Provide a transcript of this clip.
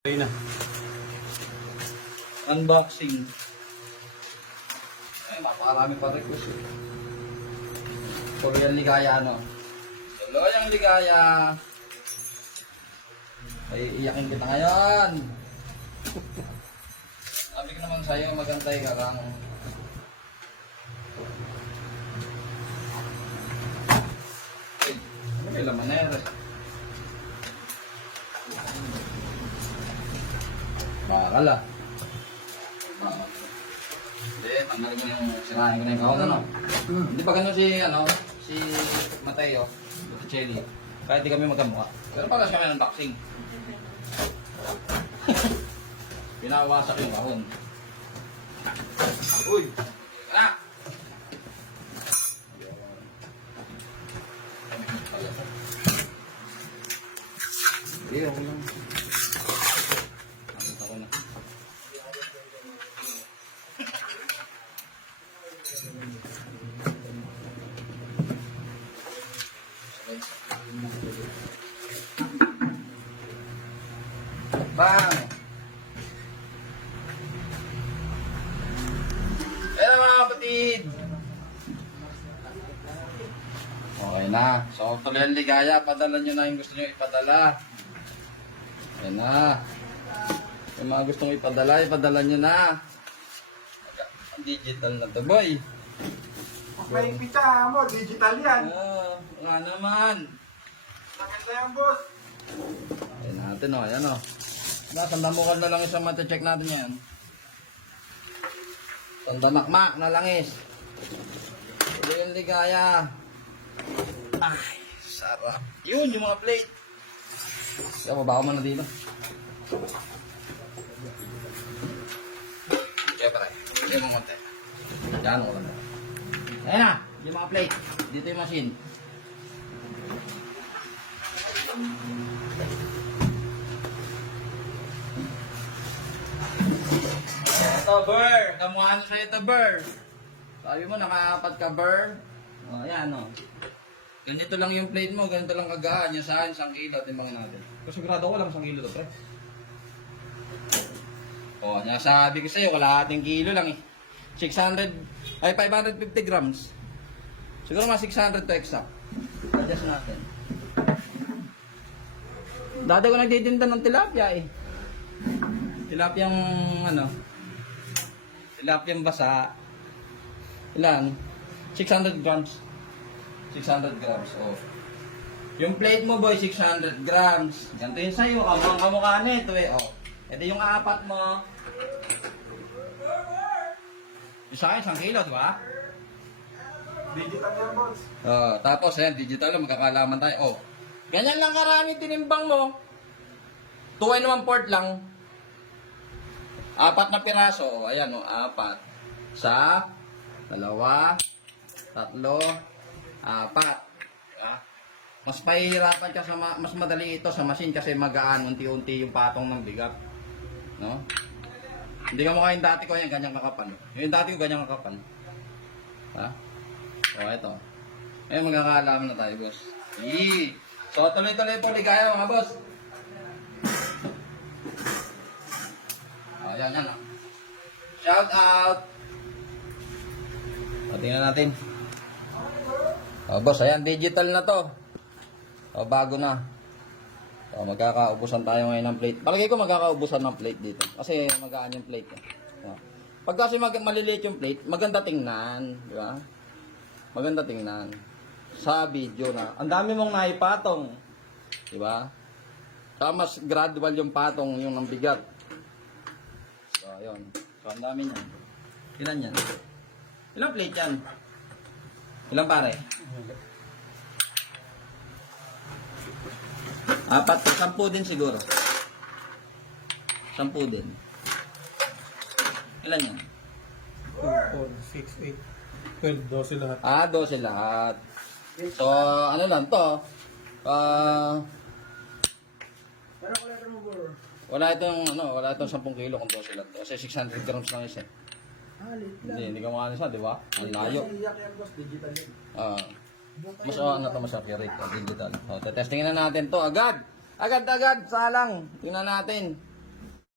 Okay na. Unboxing. Ay, napakarami pa request. Korean ligaya, no? Tuloyang ligaya. Ay, iyakin kita ngayon. Sabi ko naman sa'yo, magantay ka lang. Ay, ano may laman na yan? Bakal ah. Hindi, tanggalin mo yung sirahin ko na yung kahon, ano? Hindi pa ganun si Mateo, si Chelly. Kahit di kami magkamukha. Pero pala siya may unboxing. Pinawasak yung kahon. Uy! Teka na! Hindi, ako lang. Nakita ko na. Bang! Ayan mga kapatid! Okay na. So, tuloy ang ligaya. Padala nyo na yung gusto nyo ipadala. Ayan na. Yung mga gusto nyo ipadala nyo na. Digital na to, boy. May pita mo, digital yan. Nga naman. Nakita yan, boss. Ayan natin, o. Ayan, o. Sandamukal na lang isang mati-check natin yan. Sandamakmak na langis. Tuloy yung ligaya. Ay, sarap. Yun, yung mga plate. Kaya mabaho mo na dito. Kaya pala. Kaya mo konti. Diyan ko lang. Ayan na, yung mga plate. Dito yung machine. Ito, Burr. Kamuha na sa'yo ito, Burr. Sabi mo, nakaapat ka, Burr. O, ayan, o. Ganito lang yung plate mo, ganito lang kagaan. Yung saan, 1 kilo, timbangin natin. Kasi sigurado ko lang 1 kilo to, pre. O, sabi ko sa'yo, kalahating kilo lang eh. 550 grams. Siguro mga 600 to exact. Adjust natin. Dati ko nagtitinda ng tilapia eh. Tilapiyang tilapiyang basa. Ilan? 600 grams. 600 grams, oh. Yung plate mo, boy, 600 grams. Ganito yun sa'yo, kamukha nito eh, oh. Ito yung apat mo. Yung sa akin, 1 kilo, di ba? Digital yan, boss. Tapos, ayan, digital, magkakalaman tayo. Oh, ganyan lang karami tinimbang mo. 2 and 1/4 lang. 4 na piraso. Oh, ayan, oh, 4. 1, 2, 3, 4. Mas pahihirapan ka mas madali ito sa machine kasi magaan unti-unti yung patong ng bigat. No? Hindi ka mukha yung dati ko yan, ganyang kakapan. Yung dati ko ganyang kakapan. Ha? So, ito. Ngayon magkakaalaman na tayo, boss. Yee! So, tuloy-tuloy po ligaya, mga boss. Ayan, yan. Shout out! O, tingnan natin. O, boss, ayan, digital na to. O, bago na. O, magkakaubusan tayo ngayon ng plate. Palagay ko magkakaubusan ng plate dito. Kasi magaan yung plate. O. Pag kasi maliliit yung plate, maganda tingnan. Di ba? Maganda tingnan. Sa video na. Ang dami mong naipatong. Di ba? Saka mas gradual yung patong, yung ng bigat. So, ayun. So, ang dami niyan. Ilan yan? Ilang plate yan? Ilang pare? 10 din siguro. 10 din. Ilan yan? 4, 6, 8, 12 lahat. 12 lahat. So, ano lang to? Wala itong 10 kilo kung 12 lang to. Kasi 600 grams lang isa. Hindi ka makano siya, di ba? Ang layo. Mas mas accurate ang digital. So, testingin na natin to agad. Agad, salang. Tingnan natin.